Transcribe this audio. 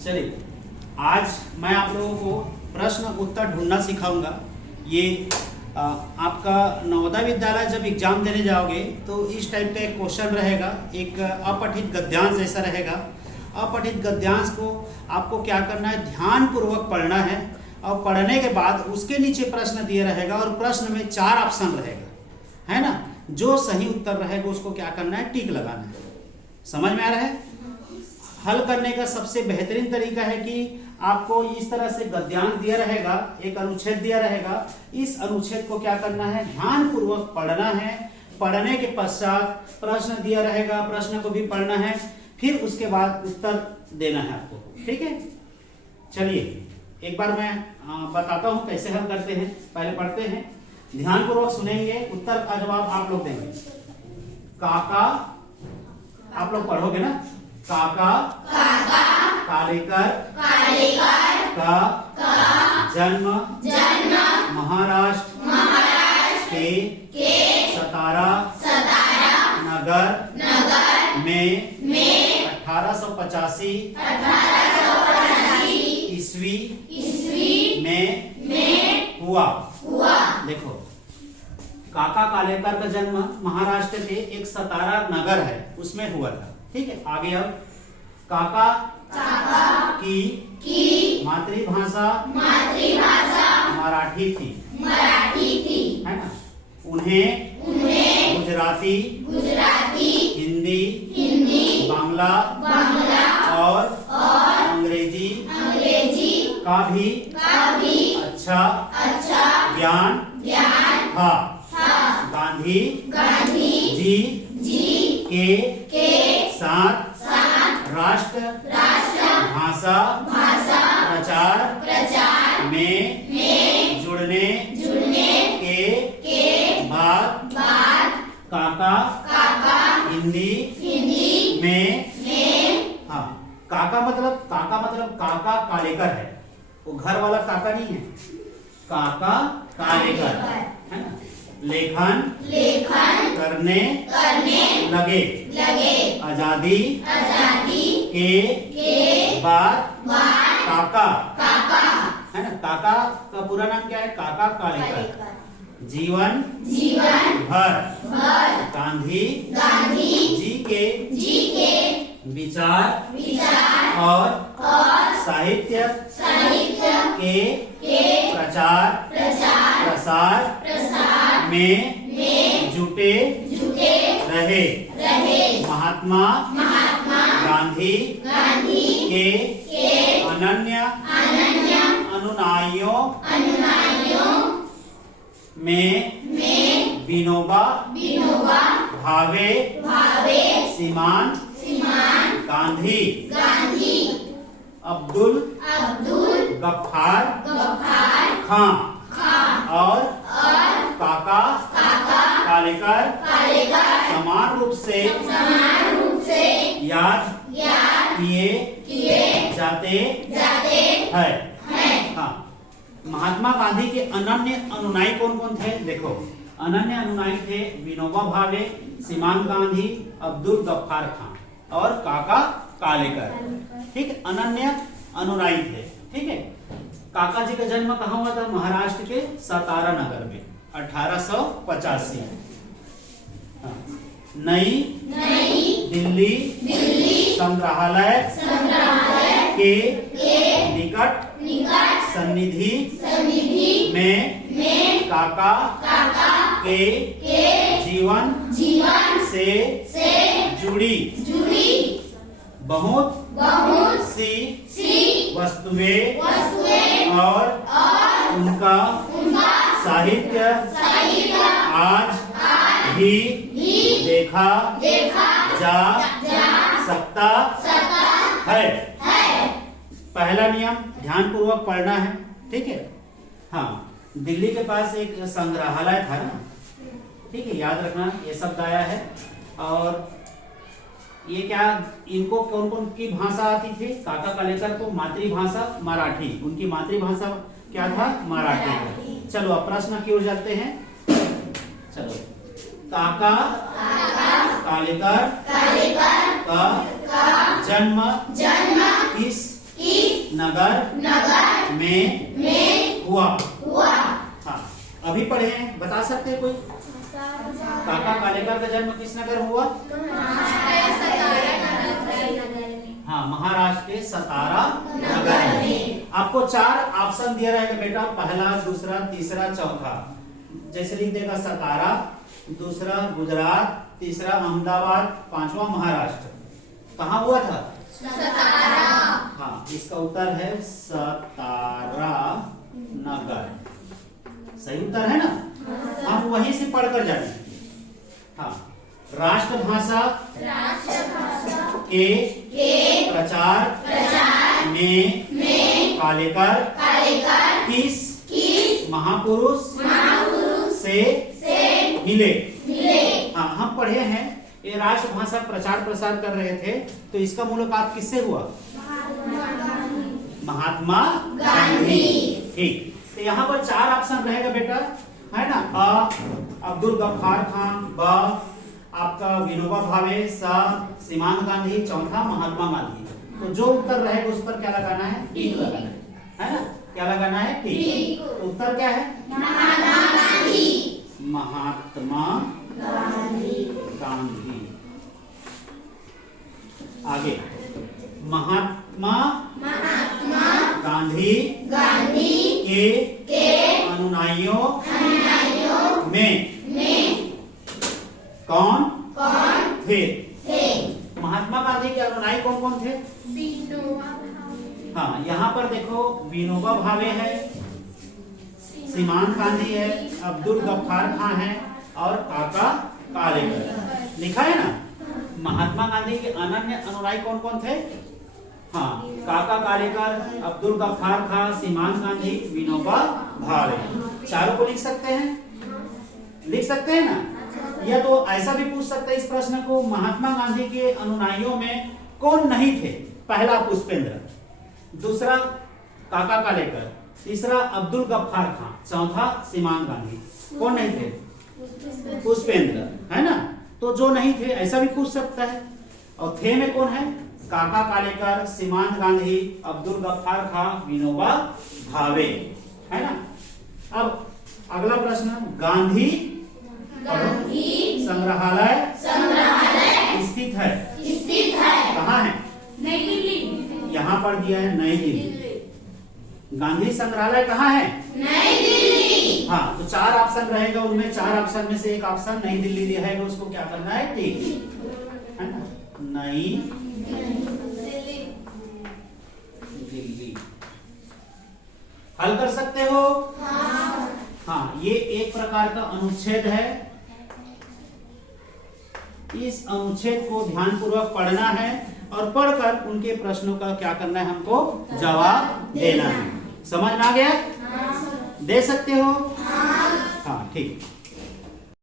चलिए, आज मैं आप लोगों को प्रश्न उत्तर ढूंढना सिखाऊंगा। ये आपका नवोदय विद्यालय जब एग्जाम देने जाओगे तो इस टाइप का एक क्वेश्चन रहेगा, एक अपठित गद्यांश जैसा रहेगा। अपठित गद्यांश को आपको क्या करना है, ध्यान पूर्वक पढ़ना है और पढ़ने के बाद उसके नीचे प्रश्न दिए रहेगा और प्रश्न में 4 ऑप्शन रहेगा, है ना। जो सही उत्तर रहेगा उसको क्या करना है, टिक लगाना है। समझ में आ रहा है? हल करने का सबसे बेहतरीन तरीका है कि आपको इस तरह से गद्यांश दिया रहेगा, एक अनुच्छेद दिया रहेगा, इस अनुच्छेद को क्या करना है, ध्यान पूर्वक पढ़ना है। पढ़ने के पश्चात प्रश्न दिया रहेगा, प्रश्न को भी पढ़ना है, फिर उसके बाद उत्तर देना है आपको। ठीक है, चलिए एक बार मैं बताता हूं कैसे हल करते हैं। पहले पढ़ते हैं, ध्यान पूर्वक सुनेंगे, उत्तर का जवाब आप लोग देंगे। काका, आप लोग पढ़ोगे ना, काका कालेकर का जन्म महाराष्ट्र के सतारा नगर में 1885 ईस्वी में हुआ। देखो, काका कालेकर का जन्म महाराष्ट्र के एक सतारा नगर है उसमें हुआ था। ठीक है, आगे अब काका की मातृभाषा मराठी थी, है ना। उन्हें गुजराती, हिंदी, बांग्ला और अंग्रेजी का भी अच्छा ज्ञान था। गांधी जी के साथ राष्ट्र भाषा प्रचार में जुड़ने के बाद काका हिंदी में, हाँ, काका मतलब काका कालेकर है, वो घर वाला काका नहीं है, काका कालेकर, है ना। लेखन करने लगे। आजादी के बाद काका, है ना। काका का पूरा नाम क्या है, काका कालेकर। जीवन भर गांधी जी के विचार और साहित्य के प्रचार प्रसार में जुटे रहे। महात्मा गांधी के अनन्य अनुयायियों में विनोबा भावे श्रीमान गांधी, अब्दुल गफ्फार खां और काका कालेकर समान रूप से याद किए जाते हैं। हाँ, महात्मा गांधी के अनन्य अनुयायी कौन कौन थे? देखो, अनन्य अनुयायी थे विनोबा भावे, श्रीमान गांधी, अब्दुल गफ्फार खां और काका कालेकर। ठीक है, अनन्य अनुयायी थे। ठीक है, काका जी का जन्म कहाँ हुआ था? महाराष्ट्र के सतारा नगर में 1885। नई दिल्ली संग्रहालय के निकट सन्निधि में काका के जीवन से जुड़ी बहुत सी वस्तुएं और उनका साहित्य आज भी देखा जा सकता है। पहला नियम, ध्यान पूर्वक पढ़ना है। ठीक है, हाँ, दिल्ली के पास एक संग्रहालय था ना। ठीक है, याद रखना, ये शब्द आया है। और ये क्या, इनको कौन कौन की भाषा आती थी? काका कालेकर को मातृभाषा मराठी, उनकी मातृभाषा क्या था? मराठी। चलो अब प्रश्न की ओर जाते हैं। चलो, काका कालेकर का जन्म किस नगर में हुआ। हाँ, अभी पढ़े हैं, बता सकते हैं कोई? काका कालेकर का जन्म किस नगर में हुआ? हाँ, महाराष्ट्र के सतारा नगर में। आपको 4 ऑप्शन दिया रहेगा बेटा, पहला, दूसरा, तीसरा, चौथा। जैसे लिख देगा सतारा, दूसरा गुजरात, तीसरा अहमदाबाद, पांचवा महाराष्ट्र। कहाँ हुआ था? सतारा। हाँ, इसका उत्तर है सतारा नगर। सही उत्तर है ना? हम वहीं से पढ़कर जाएंगे। हाँ, राष्ट्रभाषा के प्रचार में कालेकर किस महापुरुष से मिले? हाँ, हम पढ़े हैं ये राष्ट्रभाषा प्रचार प्रसार कर रहे थे, तो इसका मुलाकात किससे हुआ? महात्मा गांधी। ठीक, तो यहाँ पर 4 ऑप्शन रहेगा बेटा, है ना? अ अब्दुल गफ्फार खान, ब आपका विनोबा भावे, स सीमांत गांधी, चौथा महात्मा गांधी। तो जो उत्तर रहेगा उस पर क्या लगाना है? टिक लगाना है ना? क्या लगाना है? टिक। तो उत्तर क्या है? महात्मा गांधी। आगे, महात्मा गांधी के अनुयायियों में कौन थे? महात्मा गांधी के अनुयायी कौन कौन थे? हाँ, यहाँ पर देखो, विनोबा भावे है, सीमांत गांधी है, अब्दुल गफ्फार खान है और काका कालेकर। लिखा है ना? महात्मा गांधी के अनन्य अनुयायी कौन कौन थे? हाँ, काका कालेकर, अब्दुल गफ्फार खान, सीमांत गांधी, विनोबा भावे। चारों को लिख सकते हैं? लिख सकते हैं ना? या तो ऐसा भी पूछ सकते हैं इस प्रश्न को, महात्मा गांधी के अनुयायियों में कौन नहीं थे? पहला पुष्पेंद्र, दूसरा काका कालेकर, तीसरा अब्दुल गफ्फार खान, चौथा सीमांत गांधी। कौन नहीं थे? पुष्पेंद्र, है ना? तो जो नहीं थे ऐसा भी पूछ सकता है। और थे में कौन है? काका कालेकर, सीमांत गांधी, अब्दुल गफ्फार खान, विनोबा भावे, है ना? अब अगला प्रश्न, गांधी संग्रहालय स्थित है? कहाँ है? नई दिल्ली। यहाँ पर दिया है नई दिल्ली। गांधी संग्रहालय कहाँ है? नई दिल्ली। हाँ, तो 4 ऑप्शन रहेगा, उनमें 4 ऑप्शन में से एक ऑप्शन नई दिल्ली दिया है, उसको क्या करना है? टिक, है ना? नई दिल्ली। हल कर सकते हो? हाँ, ये एक प्रकार का अनुच्छेद है। इस अनुच्छेद को ध्यानपूर्वक पढ़ना है और पढ़कर उनके प्रश्नों का क्या करना है? हमको जवाब देना है। समझ में आ गया? दे सकते हो? हाँ, ठीक।